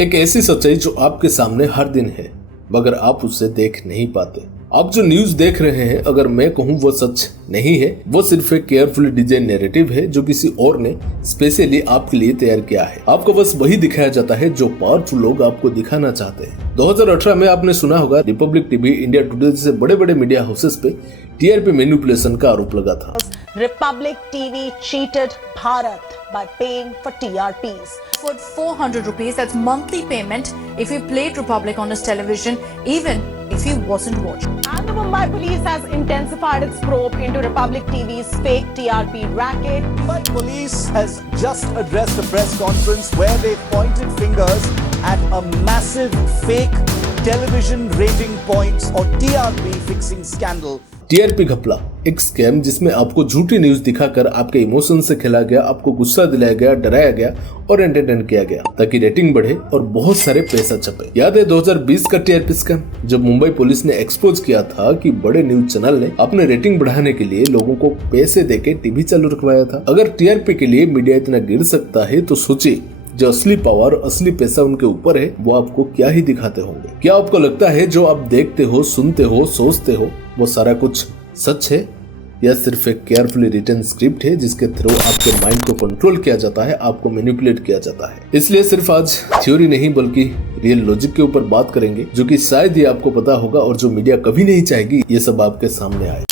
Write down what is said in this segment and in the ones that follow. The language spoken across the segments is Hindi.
एक ऐसी सच्चाई जो आपके सामने हर दिन है मगर आप उसे देख नहीं पाते। आप जो न्यूज देख रहे हैं, अगर मैं कहूँ वो सच नहीं है, वो सिर्फ एक केयरफुली डिजाइन नैरेटिव है जो किसी और ने स्पेशली आपके लिए तैयार किया है। आपको बस वही दिखाया जाता है जो पावरफुल लोग आपको दिखाना चाहते हैं। 2018 में आपने सुना होगा रिपब्लिक टीवी, इंडिया टुडे जैसे बड़े बड़े मीडिया हाउसेस पे टीआरपी मैनिपुलेशन का आरोप लगा था। Republic TV cheated Bharat by paying for TRPs. For 400 rupees, that's monthly payment if he played Republic on his television, even if he wasn't watching. And the Mumbai police has intensified its probe into Republic TV's fake TRP racket. Mumbai police has just addressed a press conference where they pointed fingers at a massive fake television rating points or TRP fixing scandal. TRP घपला एक स्कैम जिसमें आपको झूठी न्यूज दिखाकर आपके इमोशन से खेला गया, आपको गुस्सा दिलाया गया, डराया गया और एंटरटेन किया गया ताकि रेटिंग बढ़े और बहुत सारे पैसा छपे। याद है 2020 का टीआरपी स्कैम, जब मुंबई पुलिस ने एक्सपोज किया था कि बड़े न्यूज चैनल ने अपने रेटिंग बढ़ाने के लिए लोगों को पैसे देके टीवी चालू रखवाया था। अगर टीआरपी के लिए मीडिया इतना गिर सकता है तो सोचिए जो असली पावर, असली पैसा उनके ऊपर है वो आपको क्या ही दिखाते होंगे। क्या आपको लगता है जो आप देखते हो, सुनते हो, सोचते हो वो सारा कुछ सच है या सिर्फ एक केयरफुली रिटन स्क्रिप्ट है जिसके थ्रू आपके माइंड को कंट्रोल किया जाता है, आपको मैनिपुलेट किया जाता है। इसलिए सिर्फ आज थ्योरी नहीं बल्कि रियल लॉजिक के ऊपर बात करेंगे जो कि शायद ही आपको पता होगा और जो मीडिया कभी नहीं चाहेगी ये सब आपके सामने आए।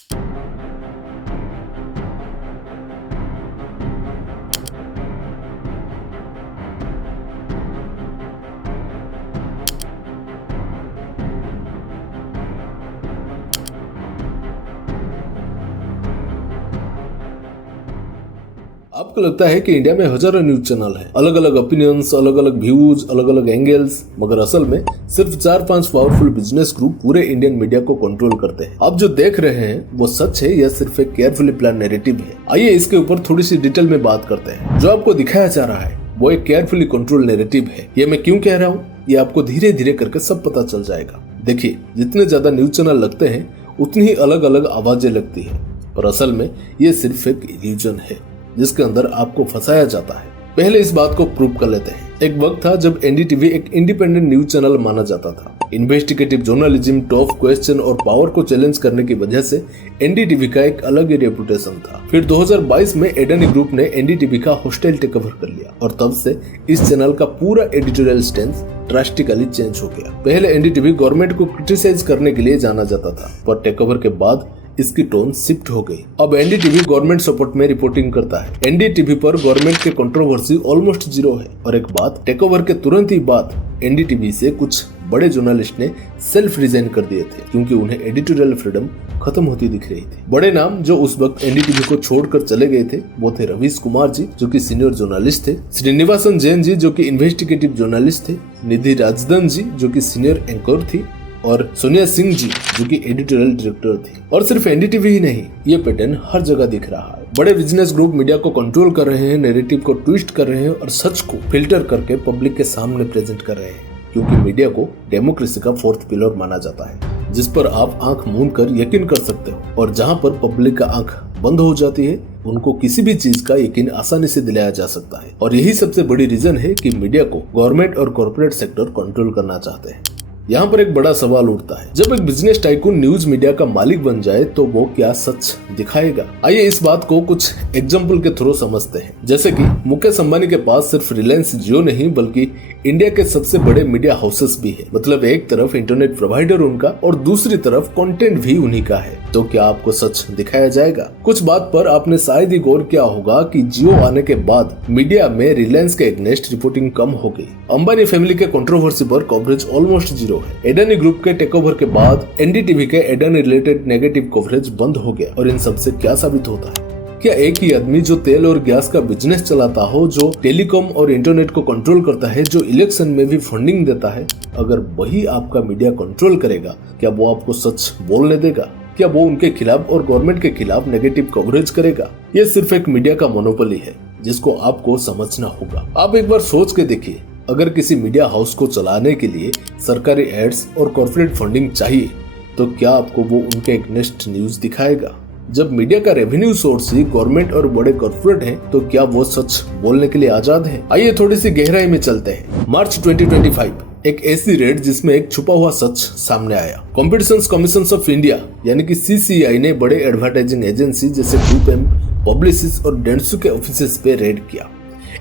आपको लगता है कि इंडिया में हजारों न्यूज चैनल है, अलग अलग ओपिनियंस, अलग अलग व्यूज, अलग अलग एंगल्स, मगर असल में सिर्फ 4-5 पावरफुल बिजनेस ग्रुप पूरे इंडियन मीडिया को कंट्रोल करते हैं। आप जो देख रहे हैं वो सच है या सिर्फ एक केयरफुली प्लान नैरेटिव है? आइए इसके ऊपर थोड़ी सी डिटेल में बात करते हैं। जो आपको दिखाया जा रहा है वो एक केयरफुली कंट्रोल नैरेटिव है। ये मैं क्यों कह रहा हूँ ये आपको धीरे धीरे करके सब पता चल जाएगा। देखिए, जितने ज्यादा न्यूज चैनल लगते हैं उतनी ही अलग अलग आवाजें लगती है, पर असल में ये सिर्फ एक इल्यूजन है जिसके अंदर आपको फंसाया जाता है। पहले इस बात को प्रूव कर लेते हैं। एक वक्त था जब एनडीटीवी एक इंडिपेंडेंट न्यूज चैनल माना जाता था। इन्वेस्टिगेटिव जर्नलिज्म, टफ क्वेश्चन और पावर को चैलेंज करने की वजह से एनडीटीवी का एक अलग ही रेपुटेशन था। फिर 2022 में एडानी ग्रुप ने एनडीटीवी का हॉस्टाइल टेकओवर कर लिया और तब से इस चैनल का पूरा एडिटोरियल स्टैंड ड्रास्टिकली चेंज हो गया। पहले एनडीटीवी गवर्नमेंट को क्रिटिसाइज करने के लिए जाना जाता था, पर टेकओवर के बाद इसकी टोन शिफ्ट हो गई। अब एनडीटीवी गवर्नमेंट सपोर्ट में रिपोर्टिंग करता है। एनडीटीवी पर गवर्नमेंट के कंट्रोवर्सी ऑलमोस्ट जीरो है। और एक बात, टेकओवर के तुरंत ही बाद एनडीटीवी से कुछ बड़े जर्नलिस्ट ने सेल्फ रिजाइन कर दिए थे क्योंकि उन्हें एडिटोरियल फ्रीडम खत्म होती दिख रही थी। बड़े नाम जो उस वक्त एनडीटीवी को छोड़कर चले गए थे वो थे रवीश कुमार जी जो कि सीनियर जर्नलिस्ट थे, श्रीनिवासन जैन जी जो कि इन्वेस्टिगेटिव जर्नलिस्ट थे, निधि राजदन जी जो कि सीनियर एंकर थी और सोनिया सिंह जी जो कि एडिटोरियल डायरेक्टर थी। और सिर्फ एनडीटीवी ही नहीं, ये पैटर्न हर जगह दिख रहा है। बड़े बिजनेस ग्रुप मीडिया को कंट्रोल कर रहे हैं, नैरेटिव को ट्विस्ट कर रहे हैं और सच को फिल्टर करके पब्लिक के सामने प्रेजेंट कर रहे हैं क्योंकि मीडिया को डेमोक्रेसी का फोर्थ पिलर माना जाता है जिस पर आप आंख मूंद कर यकीन कर सकते हो। और जहां पर पब्लिक का आंख बंद हो जाती है उनको किसी भी चीज का यकीन आसानी से दिलाया जा सकता है। और यही सबसे बड़ी रीजन है कि मीडिया को गवर्नमेंट और कॉर्पोरेट सेक्टर कंट्रोल करना चाहते हैं। यहाँ पर एक बड़ा सवाल उठता है, जब एक बिजनेस टाइकून न्यूज मीडिया का मालिक बन जाए तो वो क्या सच दिखाएगा? आइए इस बात को कुछ एग्जाम्पल के थ्रू समझते हैं। जैसे कि मुकेश अंबानी के पास सिर्फ रिलायंस जियो नहीं बल्कि इंडिया के सबसे बड़े मीडिया हाउसेस भी है। मतलब एक तरफ इंटरनेट प्रोवाइडर उनका और दूसरी तरफ कंटेंट भी उन्हीं का है। तो क्या आपको सच दिखाया जाएगा? कुछ बात पर आपने शायद ही गौर किया होगा कि जियो आने के बाद मीडिया में रिलायंस के अगेंस्ट रिपोर्टिंग कम हो गई। अंबानी फैमिली के कंट्रोवर्सी पर कवरेज ऑलमोस्ट जीरो है। एडानी ग्रुप के टेकओवर के बाद एनडीटीवी के एडानी रिलेटेड नेगेटिव कवरेज बंद हो गया। और इन सब से क्या साबित होता है? क्या एक ही आदमी जो तेल और गैस का बिजनेस चलाता हो, जो टेलीकॉम और इंटरनेट को कंट्रोल करता है, जो इलेक्शन में भी फंडिंग देता है, अगर वही आपका मीडिया कंट्रोल करेगा क्या वो आपको सच बोलने देगा? क्या वो उनके खिलाफ और गवर्नमेंट के खिलाफ नेगेटिव कवरेज करेगा? ये सिर्फ एक मीडिया का मोनोपोली है जिसको आपको समझना होगा। आप एक बार सोच के देखिए, अगर किसी मीडिया हाउस को चलाने के लिए सरकारी एड्स और कॉर्पोरेट फंडिंग चाहिए तो क्या आपको वो उनके अगेंस्ट न्यूज दिखाएगा? जब मीडिया का रेवेन्यू सोर्स ही गवर्नमेंट और बड़े कॉर्पोरेट हैं, तो क्या वो सच बोलने के लिए आजाद हैं? आइए थोड़ी सी गहराई में चलते हैं। मार्च 2025 एक ऐसी रेड जिसमें एक छुपा हुआ सच सामने आया। कॉम्पिटिशन कमीशन ऑफ इंडिया यानी कि CCI ने बड़े एडवर्टाइजिंग एजेंसी जैसे ग्रुप पब्लिसिस्ट और डेंसू के ऑफिसेस पे रेड किया।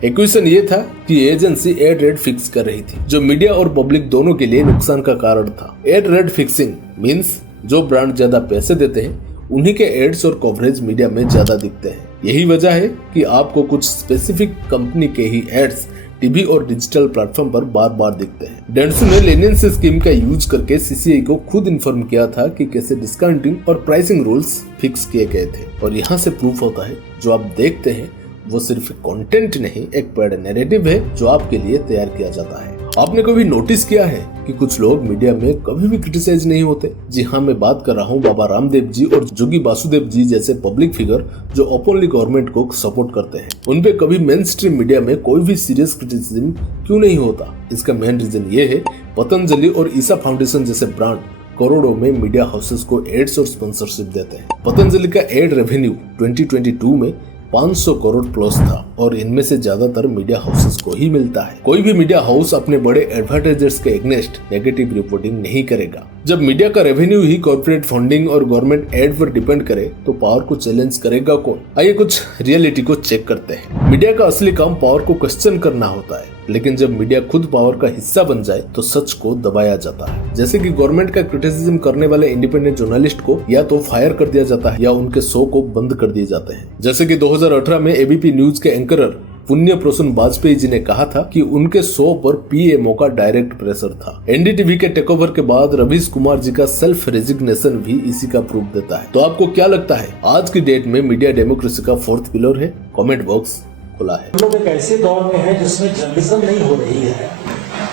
एक्वेशन ये था कि एजेंसी एड रेट फिक्स कर रही थी, जो मीडिया और पब्लिक दोनों के लिए नुकसान का कारण था। एड रेट फिक्सिंग मींस जो ब्रांड ज्यादा पैसे देते हैं उन्हीं के एड्स और कवरेज मीडिया में ज्यादा दिखते हैं। यही वजह है कि आपको कुछ स्पेसिफिक कंपनी के ही एड्स टीवी और डिजिटल प्लेटफॉर्म पर बार बार दिखते हैं। डेंसू ने लेनियंसी स्कीम का यूज करके CCI को खुद इन्फॉर्म किया था कि कैसे डिस्काउंटिंग और प्राइसिंग रूल्स फिक्स किए गए थे। और यहाँ से प्रूफ होता है जो आप देखते हैं वो सिर्फ कंटेंट नहीं, एक पेड नैरेटिव है जो आपके लिए तैयार किया जाता है। आपने कभी नोटिस किया है कि कुछ लोग मीडिया में कभी भी क्रिटिसाइज नहीं होते? जी हाँ, मैं बात कर रहा हूँ बाबा रामदेव जी और जोगी वासुदेव जी जैसे पब्लिक फिगर जो ओपनली गवर्नमेंट को सपोर्ट करते हैं। उन पे कभी मेन स्ट्रीम मीडिया में कोई भी सीरियस क्रिटिसिज्म क्यों नहीं होता? इसका मेन रीजन ये है, पतंजलि और ईसा फाउंडेशन जैसे ब्रांड करोड़ों में मीडिया हाउसेस को एड्स और स्पॉन्सरशिप देते हैं। पतंजलि का एड रेवेन्यू 2022 में 500 करोड़ प्लस था और इनमें से ज्यादातर मीडिया हाउसेस को ही मिलता है। कोई भी मीडिया हाउस अपने बड़े एडवर्टाइजर्स के अगेंस्ट नेगेटिव रिपोर्टिंग नहीं करेगा। जब मीडिया का रेवेन्यू ही कॉर्पोरेट फंडिंग और गवर्नमेंट एड पर डिपेंड करे तो पावर को चैलेंज करेगा कौन? आइए कुछ रियलिटी को चेक करते हैं। मीडिया का असली काम पावर को क्वेश्चन करना होता है, लेकिन जब मीडिया खुद पावर का हिस्सा बन जाए तो सच को दबाया जाता है। जैसे कि गवर्नमेंट का क्रिटिसिज्म करने वाले इंडिपेंडेंट जर्नलिस्ट को या तो फायर कर दिया जाता है या उनके शो को बंद कर दिए जाते हैं। जैसे कि 2018 में ABP न्यूज के एंकर पुण्य प्रसून वाजपेयी जी ने कहा था कि उनके शो पर PMO का डायरेक्ट प्रेशर था। NDTV के टेकओवर के बाद रवीश कुमार जी का सेल्फ रेजिग्नेशन भी इसी का प्रूफ देता है। तो आपको क्या लगता है, आज की डेट में मीडिया डेमोक्रेसी का फोर्थ पिलर है? कमेंट बॉक्स खुला है। हम लोग एक ऐसे दौर में है जिसमें जर्नलिज्म नहीं हो रही है।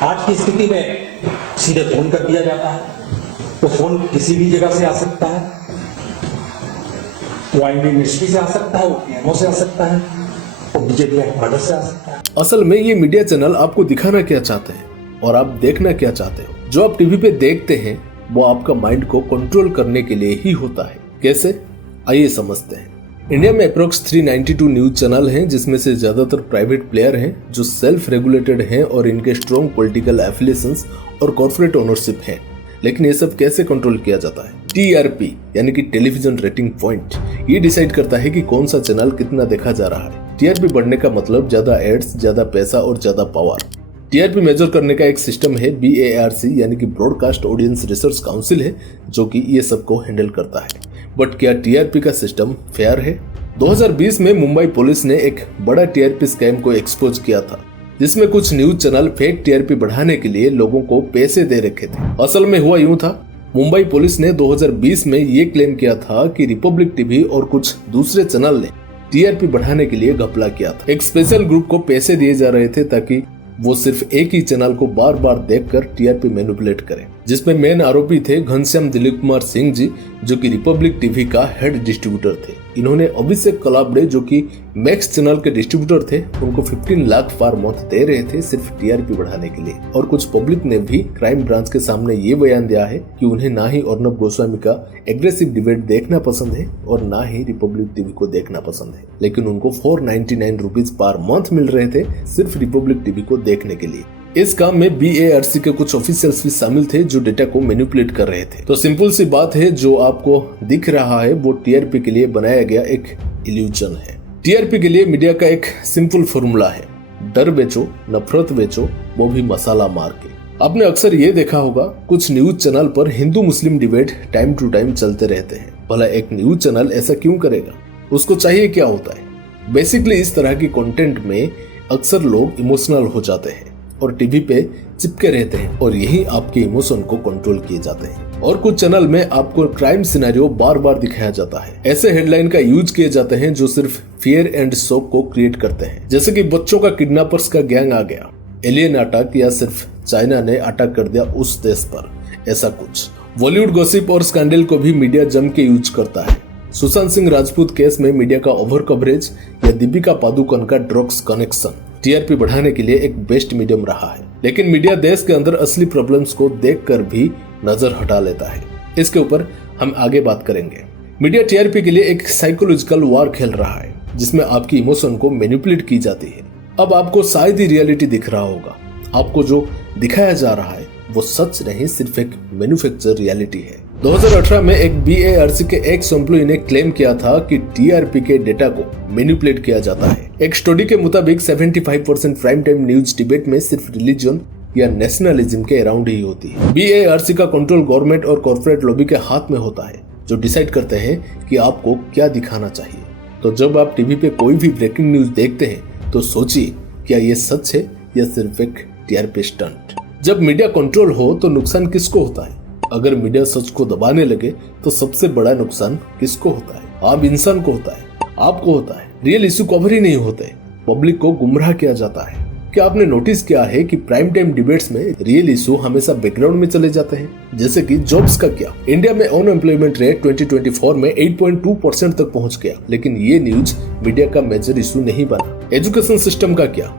आज की स्थिति में सीधे फोन कर दिया जाता है, तो फोन किसी भी जगह से आ सकता है, वो आईबी मिनिस्ट्री से आ सकता है, वो PMO से आ सकता है, वो BJP हेडक्वार्टर से आ सकता है। असल में ये मीडिया चैनल आपको दिखाना क्या चाहते हैं और आप देखना क्या चाहते हो। जो आप टीवी पे देखते हैं वो आपका माइंड को कंट्रोल करने के लिए ही होता है। कैसे? आइए समझते हैं। इंडिया में अप्रोक्स 392 न्यूज चैनल हैं, जिसमें से ज्यादातर प्राइवेट प्लेयर हैं जो सेल्फ रेगुलेटेड हैं और इनके स्ट्रॉन्ग पॉलिटिकल एफिलिएशंस और कॉर्पोरेट ओनरशिप है। लेकिन ये सब कैसे कंट्रोल किया जाता है? TRP यानी कि टेलीविजन रेटिंग पॉइंट, ये डिसाइड करता है कि कौन सा चैनल कितना देखा जा रहा है। TRP बढ़ने का मतलब ज्यादा एड्स, ज्यादा पैसा और ज्यादा पावर। TRP मेजर करने का एक सिस्टम है BARC यानी कि ब्रॉडकास्ट ऑडियंस रिसर्च काउंसिल है, जो कि ये सब को हैंडल करता है। बट क्या TRP का सिस्टम फेयर है? 2020 में मुंबई पुलिस ने एक बड़ा TRP स्कैम को एक्सपोज किया था, जिसमें कुछ न्यूज चैनल फेक TRP बढ़ाने के लिए लोगों को पैसे दे रखे थे। असल में हुआ यूं था, मुंबई पुलिस ने 2020 में ये क्लेम किया था कि रिपब्लिक टीवी और कुछ दूसरे चैनल ने TRP बढ़ाने के लिए घपला किया था। एक स्पेशल ग्रुप को पैसे दिए जा रहे थे ताकि वो सिर्फ एक ही चैनल को बार बार देखकर TRP मैनिपुलेट करें, जिसमें मेन आरोपी थे घनश्याम दिलीप कुमार सिंह जी, जो कि रिपब्लिक टीवी का हेड डिस्ट्रीब्यूटर थे। इन्होंने अभिषेक कलाबड़े, जो कि मैक्स चैनल के डिस्ट्रीब्यूटर थे, उनको 15 लाख पर मंथ दे रहे थे सिर्फ TRP बढ़ाने के लिए। और कुछ पब्लिक ने भी क्राइम ब्रांच के सामने ये बयान दिया है कि उन्हें ना ही अर्नब गोस्वामी का एग्रेसिव डिबेट देखना पसंद है और ना ही रिपब्लिक टीवी को देखना पसंद है, लेकिन उनको 499 रुपीज पर मंथ मिल रहे थे सिर्फ रिपब्लिक टीवी को देखने के लिए। इस काम में BARC के कुछ ऑफिशियल्स भी शामिल थे जो डेटा को मैनिपुलेट कर रहे थे। तो सिंपल सी बात है, जो आपको दिख रहा है वो TRP के लिए बनाया गया एक इल्यूजन है। TRP के लिए मीडिया का एक सिंपल फॉर्मूला है, डर बेचो, नफरत बेचो, वो भी मसाला मार के। आपने अक्सर ये देखा होगा, कुछ न्यूज चैनल पर हिंदू मुस्लिम डिबेट टाइम टू टाइम चलते रहते हैं। भला एक न्यूज चैनल ऐसा क्यों करेगा? उसको चाहिए क्या होता है? बेसिकली इस तरह की कंटेंट में अक्सर लोग इमोशनल हो जाते हैं और टीवी पे चिपके रहते हैं और यही आपके इमोशन को कंट्रोल किए जाते हैं। और कुछ चैनल में आपको क्राइम सिनेरियो बार बार दिखाया जाता है। ऐसे हेडलाइन का यूज किए जाते हैं जो सिर्फ फियर एंड शॉक को क्रिएट करते हैं, जैसे कि बच्चों का किडनैपर्स का गैंग आ गया, एलियन अटैक, या सिर्फ चाइना ने अटैक कर दिया उस देश पर, ऐसा कुछ। बॉलीवुड गॉसिप और स्कैंडल को भी मीडिया जम के यूज करता है। सुशांत सिंह राजपूत केस में मीडिया का ओवर कवरेज या दीपिका पादुकोण का ड्रग्स कनेक्शन TRP बढ़ाने के लिए एक बेस्ट मीडियम रहा है। लेकिन मीडिया देश के अंदर असली प्रॉब्लम्स को देखकर भी नजर हटा लेता है। इसके ऊपर हम आगे बात करेंगे। मीडिया टीआरपी के लिए एक साइकोलॉजिकल वॉर खेल रहा है जिसमें आपकी इमोशन को मैनिपुलेट की जाती है। अब आपको शायद ही रियलिटी दिख रहा होगा, आपको जो दिखाया जा रहा है वो सच नहीं, सिर्फ एक मैन्युफैक्चर रियलिटी है। 2018 में एक BARC के एक्स एम्प्लॉय ने क्लेम किया था कि टीआरपी के डेटा को मैनिपुलेट किया जाता है। एक स्टडी के मुताबिक 75% प्राइम टाइम न्यूज डिबेट में सिर्फ रिलीजन या नेशनलिज्म के अराउंड ही होती है। BARC का कंट्रोल गवर्नमेंट और कॉर्पोरेट लॉबी के हाथ में होता है जो डिसाइड करते हैं कि आपको क्या दिखाना चाहिए। तो जब आप टीवी पे कोई भी ब्रेकिंग न्यूज देखते हैं तो सोचिए, क्या ये सच है या सिर्फ एक टीआरपी स्टंट। जब मीडिया कंट्रोल हो तो नुकसान किसको होता है? अगर मीडिया सच को दबाने लगे तो सबसे बड़ा नुकसान किसको होता है? आम इंसान को होता है, आपको होता है। रियल इश्यू कवर ही नहीं होते, पब्लिक को गुमराह किया जाता है। क्या आपने नोटिस किया है कि प्राइम टाइम डिबेट्स में रियल इशू हमेशा बैकग्राउंड में चले जाते हैं? जैसे कि जॉब्स का क्या? इंडिया में अनएम्प्लॉयमेंट रेट 2024 में 8.2% तक पहुंच गया, लेकिन ये न्यूज मीडिया का मेजर इशू नहीं बना। एजुकेशन सिस्टम का क्या?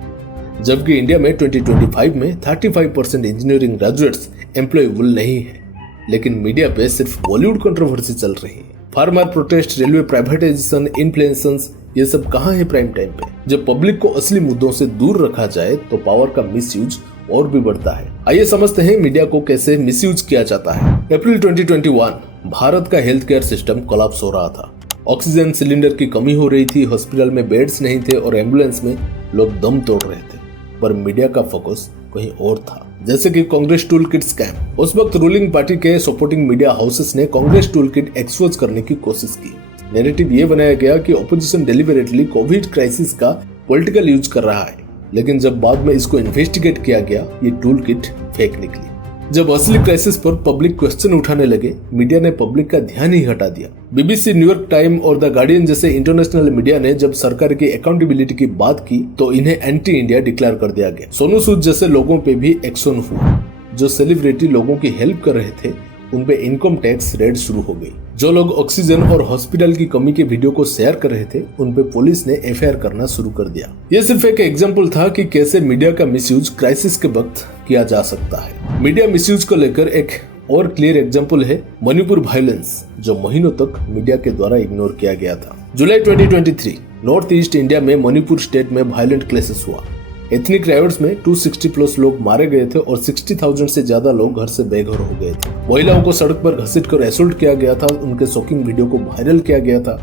जबकि इंडिया में 2025 में 35% इंजीनियरिंग ग्रेजुएट्स एम्प्लॉयबल नहीं है, लेकिन मीडिया पे सिर्फ बॉलीवुड कंट्रोवर्सी चल रही है। Farmer protest, railway privatisation, inflation, ये सब कहाँ है प्राइम टाइम पे? जब पब्लिक को असली मुद्दों से दूर रखा जाए तो पावर का मिसयूज और भी बढ़ता है। आइए समझते हैं मीडिया को कैसे मिसयूज किया जाता है। अप्रैल 2021 भारत का हेल्थ केयर सिस्टम कोलैप्स हो रहा था। ऑक्सीजन सिलेंडर की कमी हो रही थी, हॉस्पिटल में बेड्स नहीं थे और एम्बुलेंस में लोग दम तोड़ रहे थे। पर मीडिया का फोकस कहीं और था, जैसे कि कांग्रेस टूल किट स्कैम। उस वक्त रूलिंग पार्टी के सपोर्टिंग मीडिया हाउसेस ने कांग्रेस टूल किट एक्सपोज करने की कोशिश की। नैरेटिव ये बनाया गया कि ऑपोजिशन डेलिबरेटली कोविड क्राइसिस का पॉलिटिकल यूज कर रहा है, लेकिन जब बाद में इसको इन्वेस्टिगेट किया गया ये टूल किट फेक निकली। जब असली क्राइसिस पर पब्लिक क्वेश्चन उठाने लगे, मीडिया ने पब्लिक का ध्यान ही हटा दिया। BBC, न्यूयॉर्क टाइम और द गार्डियन जैसे इंटरनेशनल मीडिया ने जब सरकार की अकाउंटेबिलिटी की बात की तो इन्हें एंटी इंडिया डिक्लेयर कर दिया गया। सोनू सूद जैसे लोगों पे भी एक्शन हुआ। जो सेलिब्रिटी लोगों की हेल्प कर रहे थे उन पे इनकम टैक्स रेड शुरू हो गई। जो लोग ऑक्सीजन और हॉस्पिटल की कमी के वीडियो को शेयर कर रहे थे उन पे पुलिस ने FIR करना शुरू कर दिया। ये सिर्फ एक एग्जांपल था कि कैसे मीडिया का मिसयूज क्राइसिस के वक्त किया जा सकता है। मीडिया मिसयूज को लेकर एक और क्लियर एग्जांपल है मणिपुर वायलेंस, जो महीनों तक मीडिया के द्वारा इग्नोर किया गया था। जुलाई 2023 नॉर्थ ईस्ट इंडिया में मणिपुर स्टेट में वायलेंट क्लेशेस हुआ। एथनिक राइट्स में 260+ लोग मारे गए थे और 60,000 से ज्यादा लोग घर से बेघर हो गए थे। महिलाओं को सड़क पर घसीटकर असॉल्ट किया गया था, उनके शॉकिंग वीडियो को वायरल किया गया था,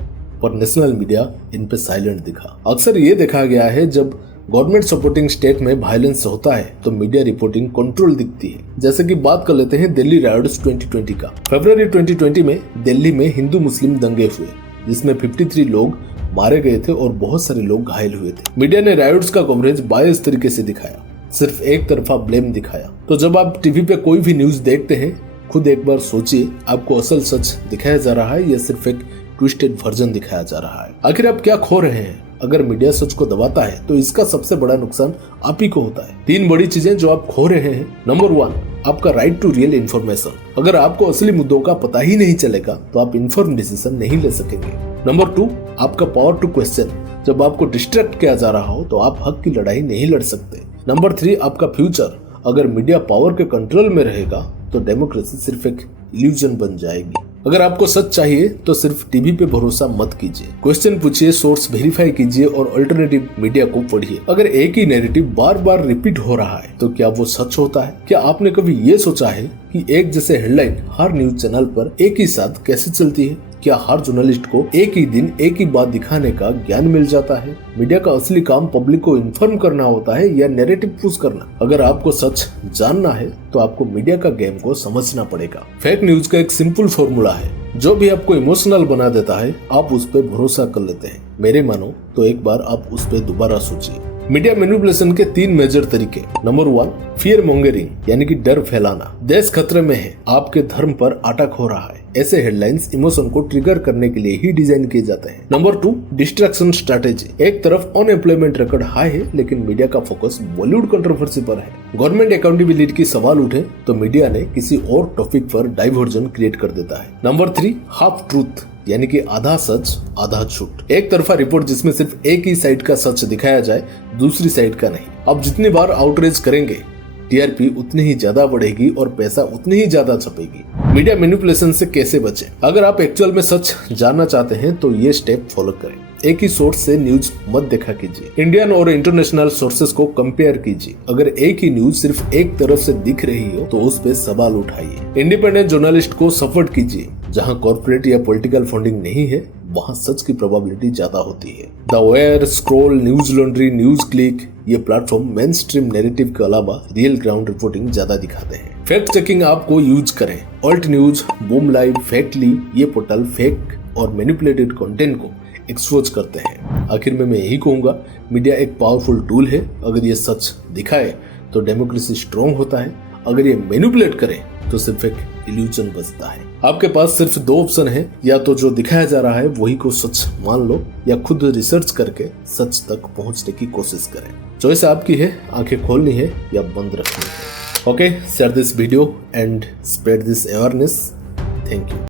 पर नेशनल मीडिया इन पे साइलेंट दिखा। अक्सर ये देखा गया है जब गवर्नमेंट सपोर्टिंग स्टेट में वायलेंस होता है तो मीडिया रिपोर्टिंग कंट्रोल दिखती है। जैसे कि बात कर लेते हैं दिल्ली राइट्स 2020 का। फरवरी 2020 में दिल्ली में हिंदू मुस्लिम दंगे हुए जिसमें 53 लोग मारे गए थे और बहुत सारे लोग घायल हुए थे। मीडिया ने राइट्स का कवरेज बायस तरीके से दिखाया, सिर्फ एक तरफा ब्लेम दिखाया। तो जब आप टीवी पे कोई भी न्यूज देखते हैं खुद एक बार सोचिए, आपको असल सच दिखाया जा रहा है या सिर्फ एक ट्विस्टेड वर्जन दिखाया जा रहा है? आखिर आप क्या खो रहे हैं? अगर मीडिया सच को दबाता है तो इसका सबसे बड़ा नुकसान आप ही को होता है। 3 बड़ी चीजें जो आप खो रहे हैं। नंबर 1, आपका राइट टू रियल इन्फॉर्मेशन। अगर आपको असली मुद्दों का पता ही नहीं चलेगा तो आप इन्फॉर्म डिसीजन नहीं ले सकेंगे। नंबर 2, आपका पावर टू क्वेश्चन। जब आपको डिस्ट्रैक्ट किया जा रहा हो तो आप हक की लड़ाई नहीं लड़ सकते। नंबर 3, आपका फ्यूचर। अगर मीडिया पावर के कंट्रोल में रहेगा तो डेमोक्रेसी सिर्फ एक इल्यूजन बन जाएगी। अगर आपको सच चाहिए तो सिर्फ टीवी पे भरोसा मत कीजिए, क्वेश्चन पूछिए, सोर्स वेरीफाई कीजिए और अल्टरनेटिव मीडिया को पढ़िए। अगर एक ही नैरेटिव बार बार रिपीट हो रहा है तो क्या वो सच होता है? क्या आपने कभी ये सोचा है कि एक जैसे हेडलाइन हर न्यूज चैनल पर एक ही साथ कैसे चलती है? क्या हर जर्नलिस्ट को एक ही दिन एक ही बात दिखाने का ज्ञान मिल जाता है? मीडिया का असली काम पब्लिक को इन्फॉर्म करना होता है या नैरेटिव पुश करना? अगर आपको सच जानना है तो आपको मीडिया का गेम को समझना पड़ेगा। फेक न्यूज का एक सिंपल फॉर्मूला है, जो भी आपको इमोशनल बना देता है आप उस पर भरोसा कर लेते हैं। मेरे मानो तो एक बार आप उस पर दोबारा सोचिए। मीडिया मैनिपुलेशन के 3 मेजर तरीके। नंबर 1, फियर मॉन्गरिंग, यानी कि डर फैलाना। देश खतरे में है, आपके धर्म पर अटैक हो रहा है। ऐसे हेडलाइंस इमोशन को ट्रिगर करने के लिए ही डिजाइन किए जाते हैं। Number 2, distraction strategy. एक तरफ अनएम्प्लॉयमेंट रिकॉर्ड हाई है लेकिन मीडिया का फोकस बॉलीवुड कंट्रोवर्सी पर है। गवर्नमेंट अकाउंटेबिलिटी की सवाल उठे तो मीडिया ने किसी और टॉपिक पर डाइवर्जन क्रिएट कर देता है। नंबर 3, हाफ ट्रूथ, यानी कि आधा सच आधा झूठ। एक तरफा रिपोर्ट जिसमें सिर्फ एक ही साइड का सच दिखाया जाए, दूसरी साइड का नहीं। अब जितनी बार आउटरीच करेंगे टीआरपी उतनी ही ज्यादा बढ़ेगी और पैसा उतनी ही ज्यादा छपेगी। मीडिया मैनिपुलेशन से कैसे बचें? अगर आप एक्चुअल में सच जानना चाहते हैं तो ये स्टेप फॉलो करें। एक ही सोर्स से न्यूज मत देखा कीजिए। इंडियन और इंटरनेशनल सोर्सेस को कंपेयर कीजिए। अगर एक ही न्यूज सिर्फ एक तरफ से दिख रही हो तो उस पे सवाल उठाइए। इंडिपेंडेंट जर्नलिस्ट को सपोर्ट कीजिए। जहां कॉर्पोरेट या पॉलिटिकल फंडिंग नहीं है वहां सच की प्रोबेबिलिटी ज्यादा होती है। The Wire, Scroll, Newslaundry, NewsClick ये प्लेटफॉर्म मेन स्ट्रीम नैरेटिव के अलावा रियल ग्राउंड रिपोर्टिंग ज्यादा दिखाते हैं। फैक्ट चेकिंग ऐप को यूज करें। Alt News, Boom Live, Factly ये पोर्टल फेक और मैनिपुलेटेड कंटेंट को एक्सपोज करते हैं। आखिर में मैं यही कहूंगा, मीडिया एक पावरफुल टूल है। अगर ये सच दिखाए तो डेमोक्रेसी स्ट्रांग होता है। अगर ये मैनिपुलेट करे तो सिर्फ एक इल्यूजन बचता है। आपके पास सिर्फ दो ऑप्शन है, या तो जो दिखाया जा रहा है वही को सच मान लो या खुद रिसर्च करके सच तक पहुंचने की कोशिश करें। चॉइस आपकी है, आंखें खोलनी है या बंद रखनी है। Okay, share this video and spread this awareness. Thank you.